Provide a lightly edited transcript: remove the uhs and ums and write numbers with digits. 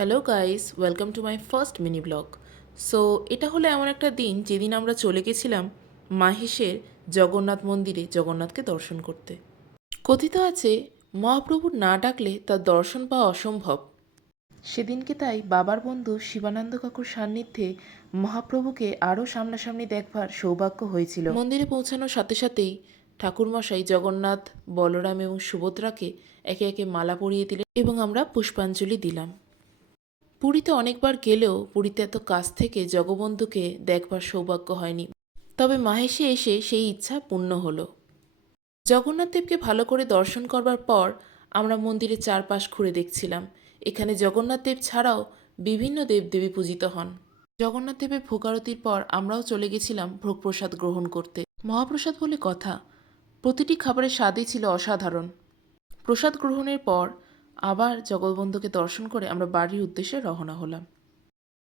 Hello guys, welcome to my first mini blog. So এটা হলো এমন একটা দিন যেদিন আমরা চলে গেছিলাম মাহেশের জগন্নাথ মন্দিরে জগন্নাথকে দর্শন করতে। কথিত আছে মহাপ্রভুর না ডাকলে তার দর্শন পাওয়া অসম্ভব। সেদিনকে তাই বাবার বন্ধু শিবানন্দ কাকুর সান্নিধ্যে মহাপ্রভুকে আরও সামনাসামনি দেখবার সৌভাগ্য হয়েছিল। মন্দিরে পৌঁছানোর সাথে সাথেই ঠাকুরমশাই জগন্নাথ, বলরাম এবং সুভদ্রাকে একে একে মালা পরিয়ে দিলেন এবং আমরা পুষ্পাঞ্জলি দিলাম। পুরীতে অনেকবার গেলেও পুরীতে এত কাছ থেকে জগবন্ধুকে দেখবার সৌভাগ্য হয়নি, তবে মাহেশে এসে সেই ইচ্ছা পূর্ণ হলো। জগন্নাথ দেবকে ভালো করে দর্শন করবার পর আমরা মন্দিরের চারপাশ ঘুরে দেখছিলাম। এখানে জগন্নাথ দেব ছাড়াও বিভিন্ন দেবদেবী পূজিত হন। জগন্নাথ দেবের ভোগারতির পর আমরাও চলে গেছিলাম ভোগ প্রসাদ গ্রহণ করতে। মহাপ্রসাদ বলে কথা, প্রতিটি খাবারের স্বাদই ছিল অসাধারণ। প্রসাদ গ্রহণের পর আবার জগবন্ধুকে দর্শন করে আমরা বাড়ির উদ্দেশ্যে রওনা হলাম।